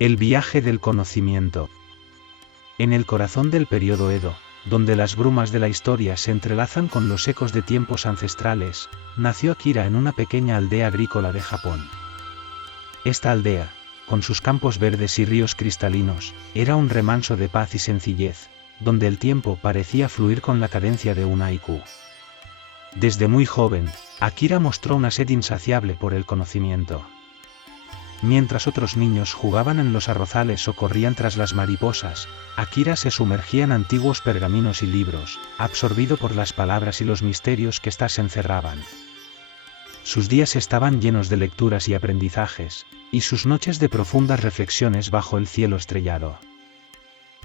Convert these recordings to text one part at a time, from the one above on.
El viaje del conocimiento. En el corazón del período Edo, donde las brumas de la historia se entrelazan con los ecos de tiempos ancestrales, nació Akira en una pequeña aldea agrícola de Japón. Esta aldea, con sus campos verdes y ríos cristalinos, era un remanso de paz y sencillez, donde el tiempo parecía fluir con la cadencia de un haiku. Desde muy joven, Akira mostró una sed insaciable por el conocimiento. Mientras otros niños jugaban en los arrozales o corrían tras las mariposas, Akira se sumergía en antiguos pergaminos y libros, absorbido por las palabras y los misterios que éstas encerraban. Sus días estaban llenos de lecturas y aprendizajes, y sus noches de profundas reflexiones bajo el cielo estrellado.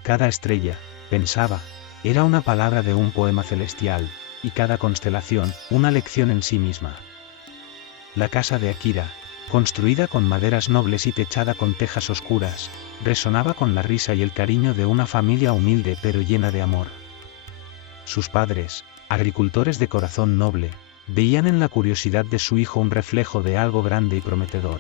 Cada estrella, pensaba, era una palabra de un poema celestial, y cada constelación, una lección en sí misma. La casa de Akira, construida con maderas nobles y techada con tejas oscuras, resonaba con la risa y el cariño de una familia humilde pero llena de amor. Sus padres, agricultores de corazón noble, veían en la curiosidad de su hijo un reflejo de algo grande y prometedor.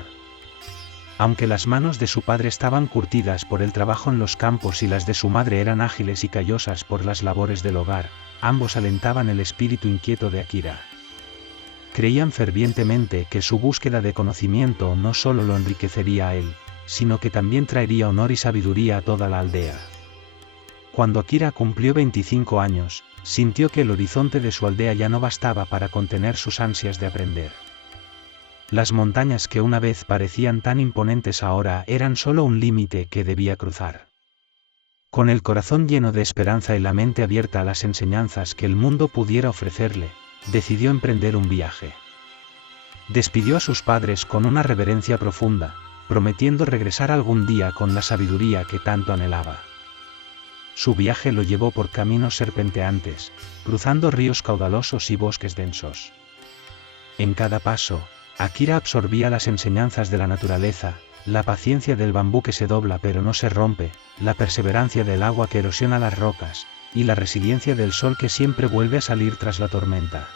Aunque las manos de su padre estaban curtidas por el trabajo en los campos y las de su madre eran ágiles y callosas por las labores del hogar, ambos alentaban el espíritu inquieto de Akira. Creían fervientemente que su búsqueda de conocimiento no solo lo enriquecería a él, sino que también traería honor y sabiduría a toda la aldea. Cuando Akira cumplió 25 años, sintió que el horizonte de su aldea ya no bastaba para contener sus ansias de aprender. Las montañas que una vez parecían tan imponentes ahora eran solo un límite que debía cruzar. Con el corazón lleno de esperanza y la mente abierta a las enseñanzas que el mundo pudiera ofrecerle, decidió emprender un viaje. Despidió a sus padres con una reverencia profunda, prometiendo regresar algún día con la sabiduría que tanto anhelaba. Su viaje lo llevó por caminos serpenteantes, cruzando ríos caudalosos y bosques densos. En cada paso, Akira absorbía las enseñanzas de la naturaleza, la paciencia del bambú que se dobla pero no se rompe, la perseverancia del agua que erosiona las rocas, y la resiliencia del sol que siempre vuelve a salir tras la tormenta.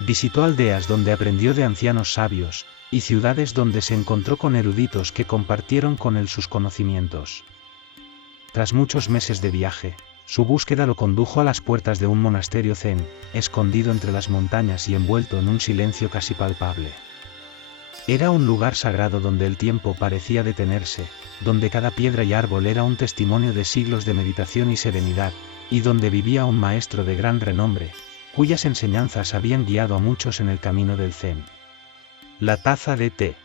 Visitó aldeas donde aprendió de ancianos sabios, y ciudades donde se encontró con eruditos que compartieron con él sus conocimientos. Tras muchos meses de viaje, su búsqueda lo condujo a las puertas de un monasterio zen, escondido entre las montañas y envuelto en un silencio casi palpable. Era un lugar sagrado donde el tiempo parecía detenerse, donde cada piedra y árbol era un testimonio de siglos de meditación y serenidad, y donde vivía un maestro de gran renombre, cuyas enseñanzas habían guiado a muchos en el camino del zen. La taza de té.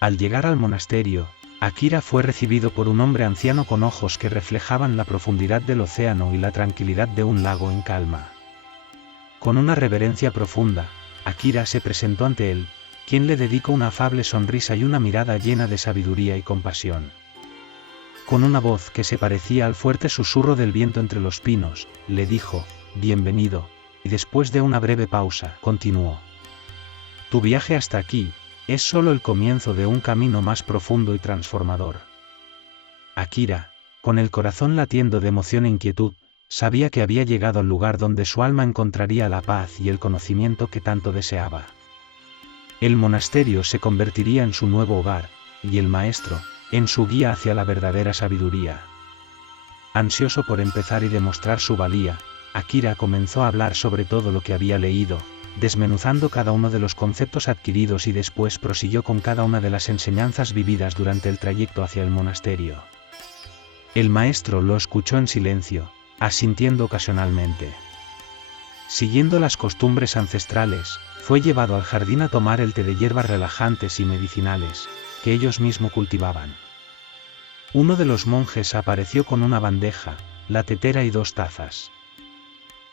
Al llegar al monasterio, Akira fue recibido por un hombre anciano con ojos que reflejaban la profundidad del océano y la tranquilidad de un lago en calma. Con una reverencia profunda, Akira se presentó ante él, quien le dedicó una afable sonrisa y una mirada llena de sabiduría y compasión. Con una voz que se parecía al fuerte susurro del viento entre los pinos, le dijo, «Bienvenido», y después de una breve pausa, continuó. «Tu viaje hasta aquí es solo el comienzo de un camino más profundo y transformador». Akira, con el corazón latiendo de emoción e inquietud, sabía que había llegado al lugar donde su alma encontraría la paz y el conocimiento que tanto deseaba. El monasterio se convertiría en su nuevo hogar, y el maestro, en su guía hacia la verdadera sabiduría. Ansioso por empezar y demostrar su valía, Akira comenzó a hablar sobre todo lo que había leído, desmenuzando cada uno de los conceptos adquiridos y después prosiguió con cada una de las enseñanzas vividas durante el trayecto hacia el monasterio. El maestro lo escuchó en silencio, asintiendo ocasionalmente. Siguiendo las costumbres ancestrales, fue llevado al jardín a tomar el té de hierbas relajantes y medicinales, que ellos mismos cultivaban. Uno de los monjes apareció con una bandeja, la tetera y 2 tazas.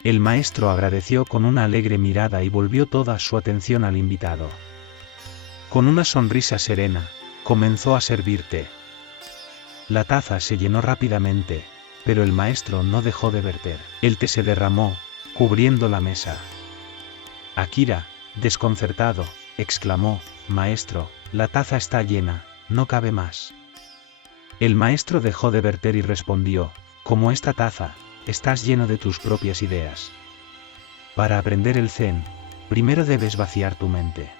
El maestro agradeció con una alegre mirada y volvió toda su atención al invitado. Con una sonrisa serena, comenzó a servir té. La taza se llenó rápidamente, pero el maestro no dejó de verter. El té se derramó, cubriendo la mesa. Akira, desconcertado, exclamó, «Maestro, la taza está llena, no cabe más». El maestro dejó de verter y respondió, «Como esta taza, estás lleno de tus propias ideas. Para aprender el zen, primero debes vaciar tu mente».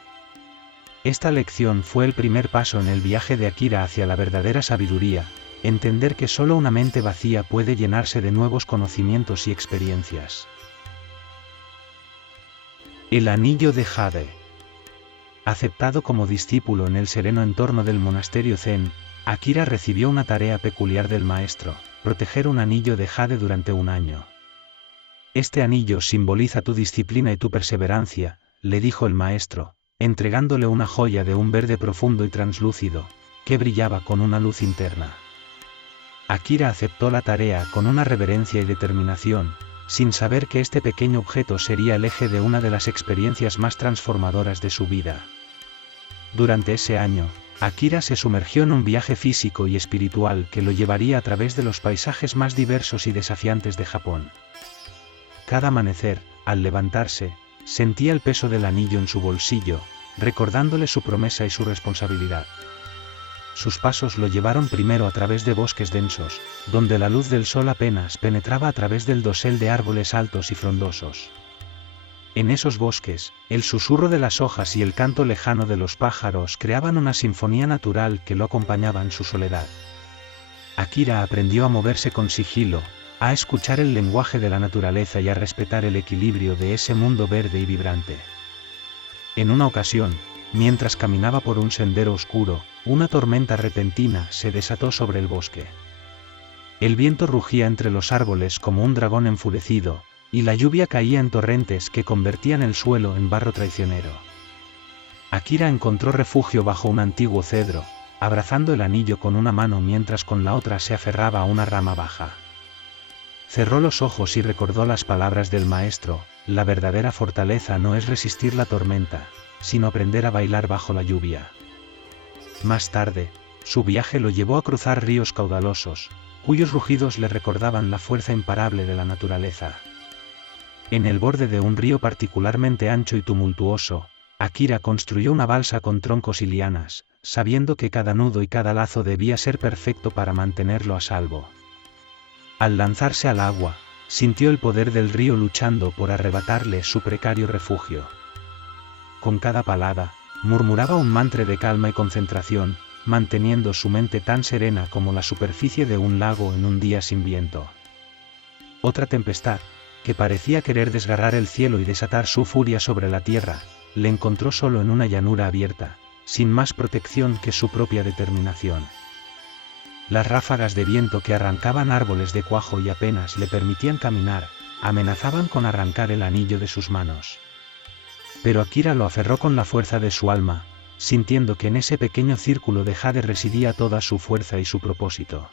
Esta lección fue el primer paso en el viaje de Akira hacia la verdadera sabiduría, entender que solo una mente vacía puede llenarse de nuevos conocimientos y experiencias. El anillo de Jade. Aceptado como discípulo en el sereno entorno del monasterio Zen, Akira recibió una tarea peculiar del maestro: proteger un anillo de Jade durante un año. Este anillo simboliza tu disciplina y tu perseverancia, le dijo el maestro, entregándole una joya de un verde profundo y translúcido, que brillaba con una luz interna. Akira aceptó la tarea con una reverencia y determinación, sin saber que este pequeño objeto sería el eje de una de las experiencias más transformadoras de su vida. Durante ese año, Akira se sumergió en un viaje físico y espiritual que lo llevaría a través de los paisajes más diversos y desafiantes de Japón. Cada amanecer, al levantarse, sentía el peso del anillo en su bolsillo, recordándole su promesa y su responsabilidad. Sus pasos lo llevaron primero a través de bosques densos, donde la luz del sol apenas penetraba a través del dosel de árboles altos y frondosos. En esos bosques, el susurro de las hojas y el canto lejano de los pájaros creaban una sinfonía natural que lo acompañaba en su soledad. Akira aprendió a moverse con sigilo, a escuchar el lenguaje de la naturaleza y a respetar el equilibrio de ese mundo verde y vibrante. En una ocasión, mientras caminaba por un sendero oscuro, una tormenta repentina se desató sobre el bosque. El viento rugía entre los árboles como un dragón enfurecido, y la lluvia caía en torrentes que convertían el suelo en barro traicionero. Akira encontró refugio bajo un antiguo cedro, abrazando el anillo con una mano mientras con la otra se aferraba a una rama baja. Cerró los ojos y recordó las palabras del maestro: la verdadera fortaleza no es resistir la tormenta, sino aprender a bailar bajo la lluvia. Más tarde, su viaje lo llevó a cruzar ríos caudalosos, cuyos rugidos le recordaban la fuerza imparable de la naturaleza. En el borde de un río particularmente ancho y tumultuoso, Akira construyó una balsa con troncos y lianas, sabiendo que cada nudo y cada lazo debía ser perfecto para mantenerlo a salvo. Al lanzarse al agua, sintió el poder del río luchando por arrebatarle su precario refugio. Con cada palada, murmuraba un mantra de calma y concentración, manteniendo su mente tan serena como la superficie de un lago en un día sin viento. Otra tempestad, que parecía querer desgarrar el cielo y desatar su furia sobre la tierra, le encontró solo en una llanura abierta, sin más protección que su propia determinación. Las ráfagas de viento que arrancaban árboles de cuajo y apenas le permitían caminar, amenazaban con arrancar el anillo de sus manos. Pero Akira lo aferró con la fuerza de su alma, sintiendo que en ese pequeño círculo de jade residía toda su fuerza y su propósito.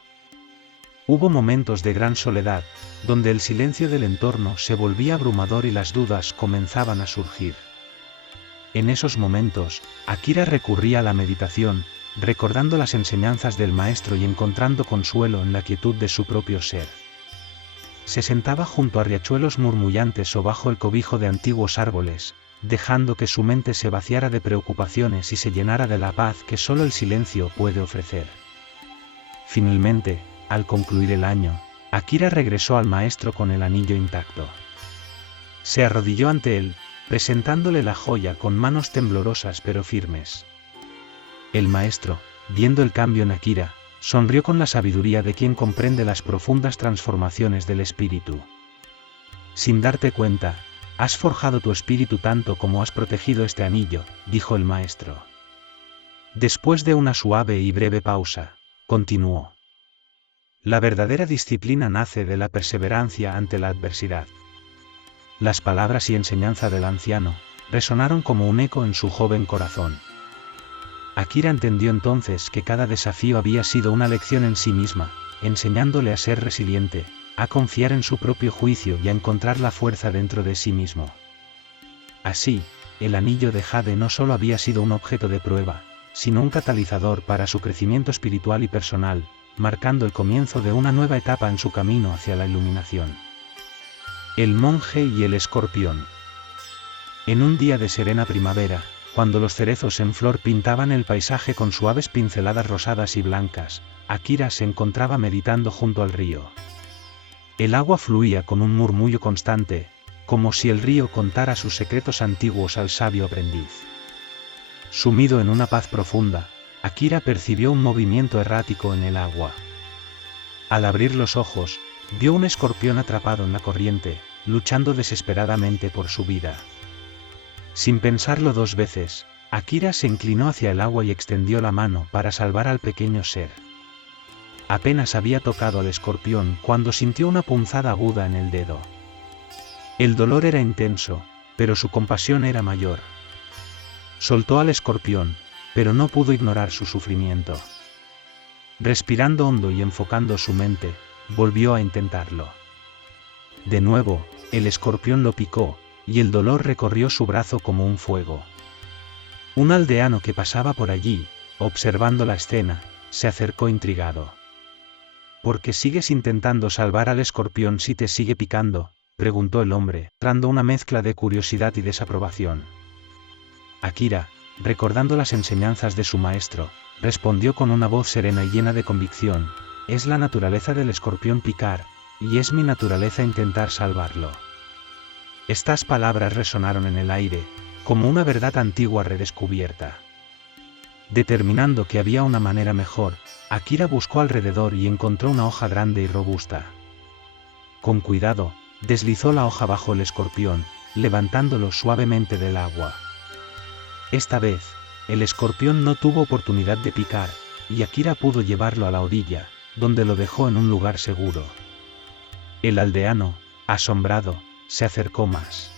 Hubo momentos de gran soledad, donde el silencio del entorno se volvía abrumador y las dudas comenzaban a surgir. En esos momentos, Akira recurría a la meditación, recordando las enseñanzas del maestro y encontrando consuelo en la quietud de su propio ser. Se sentaba junto a riachuelos murmullantes o bajo el cobijo de antiguos árboles, dejando que su mente se vaciara de preocupaciones y se llenara de la paz que solo el silencio puede ofrecer. Finalmente, al concluir el año, Akira regresó al maestro con el anillo intacto. Se arrodilló ante él, presentándole la joya con manos temblorosas pero firmes. El maestro, viendo el cambio en Akira, sonrió con la sabiduría de quien comprende las profundas transformaciones del espíritu. Sin darte cuenta, has forjado tu espíritu tanto como has protegido este anillo, dijo el maestro. Después de una suave y breve pausa, continuó. La verdadera disciplina nace de la perseverancia ante la adversidad. Las palabras y enseñanza del anciano resonaron como un eco en su joven corazón. Akira entendió entonces que cada desafío había sido una lección en sí misma, enseñándole a ser resiliente, a confiar en su propio juicio y a encontrar la fuerza dentro de sí mismo. Así, el anillo de jade no solo había sido un objeto de prueba, sino un catalizador para su crecimiento espiritual y personal, marcando el comienzo de una nueva etapa en su camino hacia la iluminación. El monje y el escorpión. En un día de serena primavera, cuando los cerezos en flor pintaban el paisaje con suaves pinceladas rosadas y blancas, Akira se encontraba meditando junto al río. El agua fluía con un murmullo constante, como si el río contara sus secretos antiguos al sabio aprendiz. Sumido en una paz profunda, Akira percibió un movimiento errático en el agua. Al abrir los ojos, vio un escorpión atrapado en la corriente, luchando desesperadamente por su vida. Sin pensarlo dos veces, Akira se inclinó hacia el agua y extendió la mano para salvar al pequeño ser. Apenas había tocado al escorpión cuando sintió una punzada aguda en el dedo. El dolor era intenso, pero su compasión era mayor. Soltó al escorpión, pero no pudo ignorar su sufrimiento. Respirando hondo y enfocando su mente, volvió a intentarlo. De nuevo, el escorpión lo picó, y el dolor recorrió su brazo como un fuego. Un aldeano que pasaba por allí, observando la escena, se acercó intrigado. ¿Por qué sigues intentando salvar al escorpión si te sigue picando?, preguntó el hombre, mostrando una mezcla de curiosidad y desaprobación. Akira, recordando las enseñanzas de su maestro, respondió con una voz serena y llena de convicción: es la naturaleza del escorpión picar, y es mi naturaleza intentar salvarlo. Estas palabras resonaron en el aire, como una verdad antigua redescubierta. Determinando que había una manera mejor, Akira buscó alrededor y encontró una hoja grande y robusta. Con cuidado, deslizó la hoja bajo el escorpión, levantándolo suavemente del agua. Esta vez, el escorpión no tuvo oportunidad de picar, y Akira pudo llevarlo a la orilla, donde lo dejó en un lugar seguro. El aldeano, asombrado, se acercó más.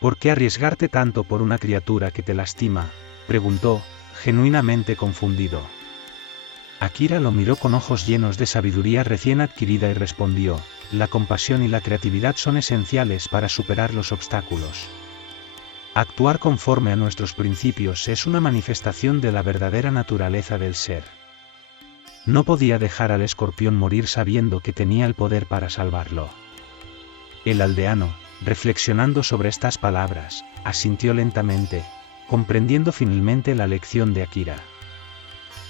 ¿Por qué arriesgarte tanto por una criatura que te lastima?, preguntó, genuinamente confundido. Akira lo miró con ojos llenos de sabiduría recién adquirida y respondió: la compasión y la creatividad son esenciales para superar los obstáculos. Actuar conforme a nuestros principios es una manifestación de la verdadera naturaleza del ser. No podía dejar al escorpión morir sabiendo que tenía el poder para salvarlo. El aldeano, reflexionando sobre estas palabras, asintió lentamente, comprendiendo finalmente la lección de Akira.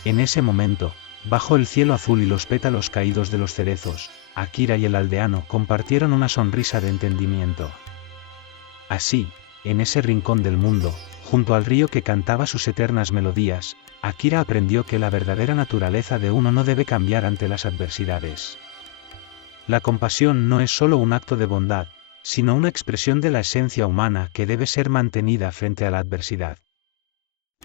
En ese momento, bajo el cielo azul y los pétalos caídos de los cerezos, Akira y el aldeano compartieron una sonrisa de entendimiento. Así, en ese rincón del mundo, junto al río que cantaba sus eternas melodías, Akira aprendió que la verdadera naturaleza de uno no debe cambiar ante las adversidades. La compasión no es solo un acto de bondad, sino una expresión de la esencia humana que debe ser mantenida frente a la adversidad.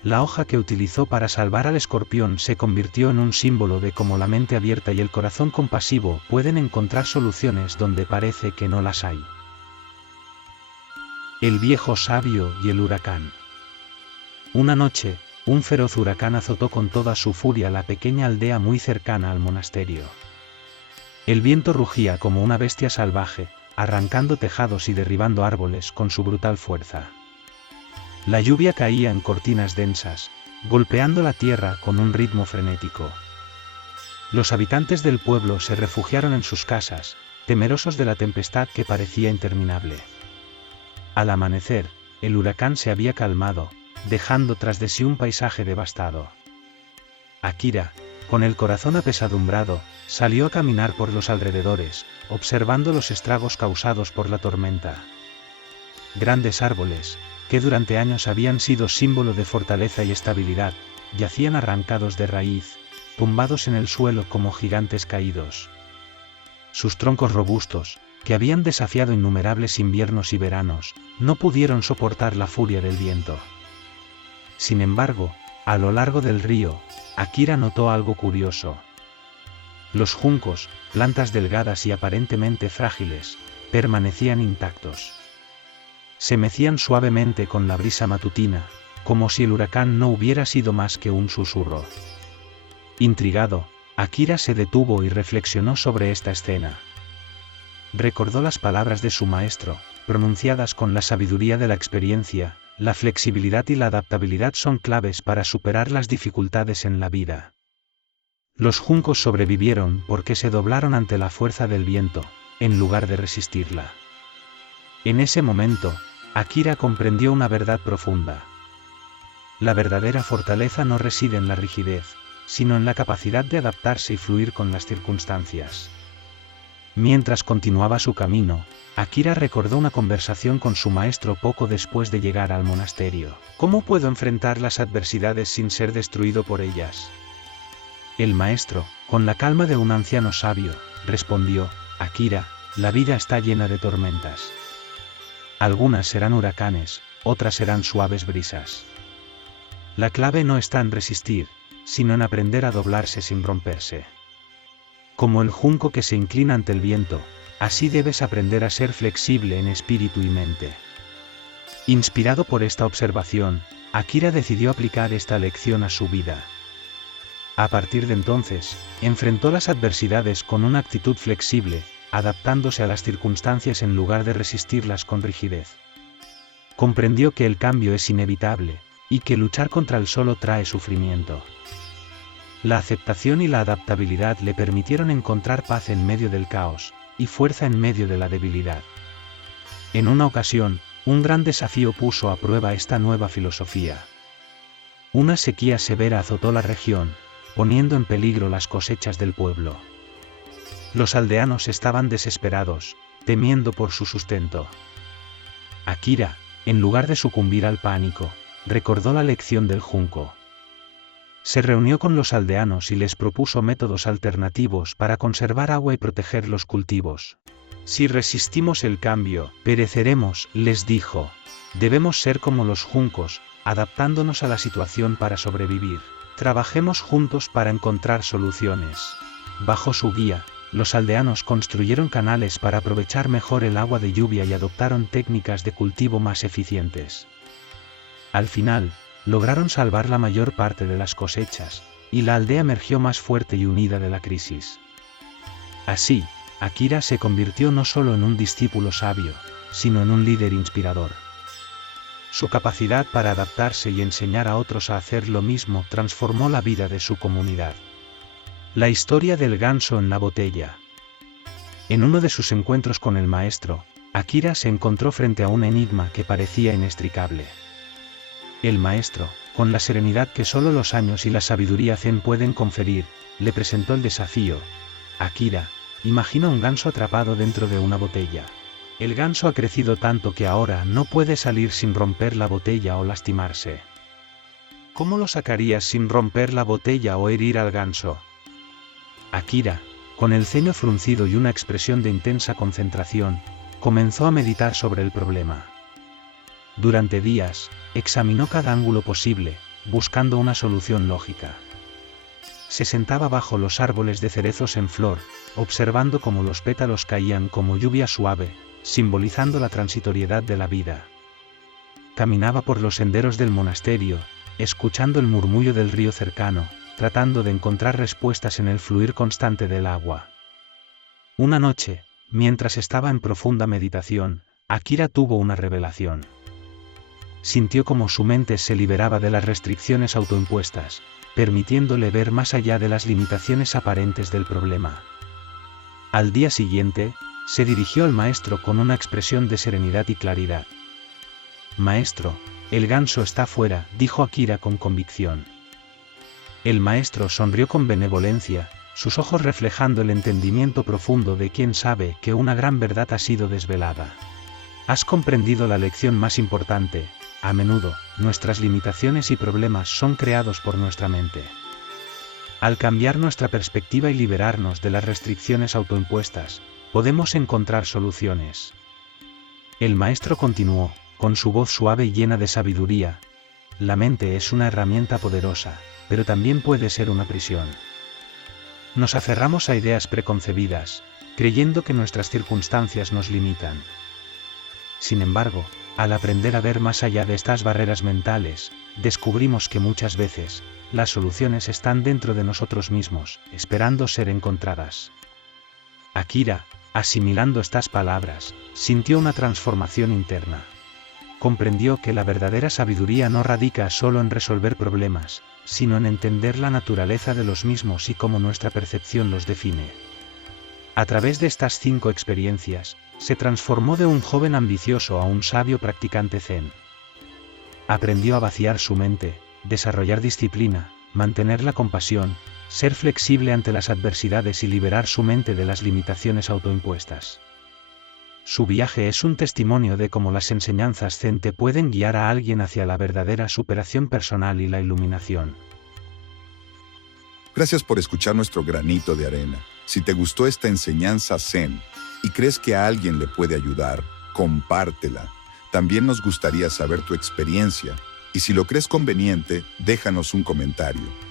La hoja que utilizó para salvar al escorpión se convirtió en un símbolo de cómo la mente abierta y el corazón compasivo pueden encontrar soluciones donde parece que no las hay. El viejo sabio y el huracán. Una noche, un feroz huracán azotó con toda su furia la pequeña aldea muy cercana al monasterio. El viento rugía como una bestia salvaje, arrancando tejados y derribando árboles con su brutal fuerza. La lluvia caía en cortinas densas, golpeando la tierra con un ritmo frenético. Los habitantes del pueblo se refugiaron en sus casas, temerosos de la tempestad que parecía interminable. Al amanecer, el huracán se había calmado, dejando tras de sí un paisaje devastado. Akira, con el corazón apesadumbrado, salió a caminar por los alrededores, observando los estragos causados por la tormenta. Grandes árboles, que durante años habían sido símbolo de fortaleza y estabilidad, yacían arrancados de raíz, tumbados en el suelo como gigantes caídos. Sus troncos robustos, que habían desafiado innumerables inviernos y veranos, no pudieron soportar la furia del viento. Sin embargo, a lo largo del río, Akira notó algo curioso. Los juncos, plantas delgadas y aparentemente frágiles, permanecían intactos. Se mecían suavemente con la brisa matutina, como si el huracán no hubiera sido más que un susurro. Intrigado, Akira se detuvo y reflexionó sobre esta escena. Recordó las palabras de su maestro, pronunciadas con la sabiduría de la experiencia: la flexibilidad y la adaptabilidad son claves para superar las dificultades en la vida. Los juncos sobrevivieron porque se doblaron ante la fuerza del viento, en lugar de resistirla. En ese momento, Akira comprendió una verdad profunda. La verdadera fortaleza no reside en la rigidez, sino en la capacidad de adaptarse y fluir con las circunstancias. Mientras continuaba su camino, Akira recordó una conversación con su maestro poco después de llegar al monasterio. ¿Cómo puedo enfrentar las adversidades sin ser destruido por ellas? El maestro, con la calma de un anciano sabio, respondió: Akira, la vida está llena de tormentas. Algunas serán huracanes, otras serán suaves brisas. La clave no está en resistir, sino en aprender a doblarse sin romperse. Como el junco que se inclina ante el viento, así debes aprender a ser flexible en espíritu y mente. Inspirado por esta observación, Akira decidió aplicar esta lección a su vida. A partir de entonces, enfrentó las adversidades con una actitud flexible, adaptándose a las circunstancias en lugar de resistirlas con rigidez. Comprendió que el cambio es inevitable, y que luchar contra el solo trae sufrimiento. La aceptación y la adaptabilidad le permitieron encontrar paz en medio del caos, y fuerza en medio de la debilidad. En una ocasión, un gran desafío puso a prueba esta nueva filosofía. Una sequía severa azotó la región, poniendo en peligro las cosechas del pueblo. Los aldeanos estaban desesperados, temiendo por su sustento. Akira, en lugar de sucumbir al pánico, recordó la lección del junco. Se reunió con los aldeanos y les propuso métodos alternativos para conservar agua y proteger los cultivos. Si resistimos el cambio, pereceremos, les dijo. Debemos ser como los juncos, adaptándonos a la situación para sobrevivir. Trabajemos juntos para encontrar soluciones. Bajo su guía, los aldeanos construyeron canales para aprovechar mejor el agua de lluvia y adoptaron técnicas de cultivo más eficientes. Al final, lograron salvar la mayor parte de las cosechas, y la aldea emergió más fuerte y unida de la crisis. Así, Akira se convirtió no solo en un discípulo sabio, sino en un líder inspirador. Su capacidad para adaptarse y enseñar a otros a hacer lo mismo transformó la vida de su comunidad. La historia del ganso en la botella. En uno de sus encuentros con el maestro, Akira se encontró frente a un enigma que parecía inextricable. El maestro, con la serenidad que solo los años y la sabiduría zen pueden conferir, le presentó el desafío. Akira, imagina un ganso atrapado dentro de una botella. El ganso ha crecido tanto que ahora no puede salir sin romper la botella o lastimarse. ¿Cómo lo sacarías sin romper la botella o herir al ganso? Akira, con el ceño fruncido y una expresión de intensa concentración, comenzó a meditar sobre el problema. Durante días, examinó cada ángulo posible, buscando una solución lógica. Se sentaba bajo los árboles de cerezos en flor, observando cómo los pétalos caían como lluvia suave, simbolizando la transitoriedad de la vida. Caminaba por los senderos del monasterio, escuchando el murmullo del río cercano, tratando de encontrar respuestas en el fluir constante del agua. Una noche, mientras estaba en profunda meditación, Akira tuvo una revelación. Sintió como su mente se liberaba de las restricciones autoimpuestas, permitiéndole ver más allá de las limitaciones aparentes del problema. Al día siguiente, se dirigió al maestro con una expresión de serenidad y claridad. «Maestro, el ganso está fuera», dijo Akira con convicción. El maestro sonrió con benevolencia, sus ojos reflejando el entendimiento profundo de quien sabe que una gran verdad ha sido desvelada. «Has comprendido la lección más importante. A menudo, nuestras limitaciones y problemas son creados por nuestra mente. Al cambiar nuestra perspectiva y liberarnos de las restricciones autoimpuestas, podemos encontrar soluciones». El maestro continuó, con su voz suave y llena de sabiduría. «La mente es una herramienta poderosa, pero también puede ser una prisión. Nos aferramos a ideas preconcebidas, creyendo que nuestras circunstancias nos limitan. Sin embargo, al aprender a ver más allá de estas barreras mentales, descubrimos que muchas veces, las soluciones están dentro de nosotros mismos, esperando ser encontradas». Akira, asimilando estas palabras, sintió una transformación interna. Comprendió que la verdadera sabiduría no radica solo en resolver problemas, sino en entender la naturaleza de los mismos y cómo nuestra percepción los define. A través de estas 5 experiencias, se transformó de un joven ambicioso a un sabio practicante zen. Aprendió a vaciar su mente, desarrollar disciplina, mantener la compasión, ser flexible ante las adversidades y liberar su mente de las limitaciones autoimpuestas. Su viaje es un testimonio de cómo las enseñanzas Zen te pueden guiar a alguien hacia la verdadera superación personal y la iluminación. Gracias por escuchar nuestro granito de arena. Si te gustó esta enseñanza Zen y crees que a alguien le puede ayudar, compártela. También nos gustaría saber tu experiencia y si lo crees conveniente, déjanos un comentario.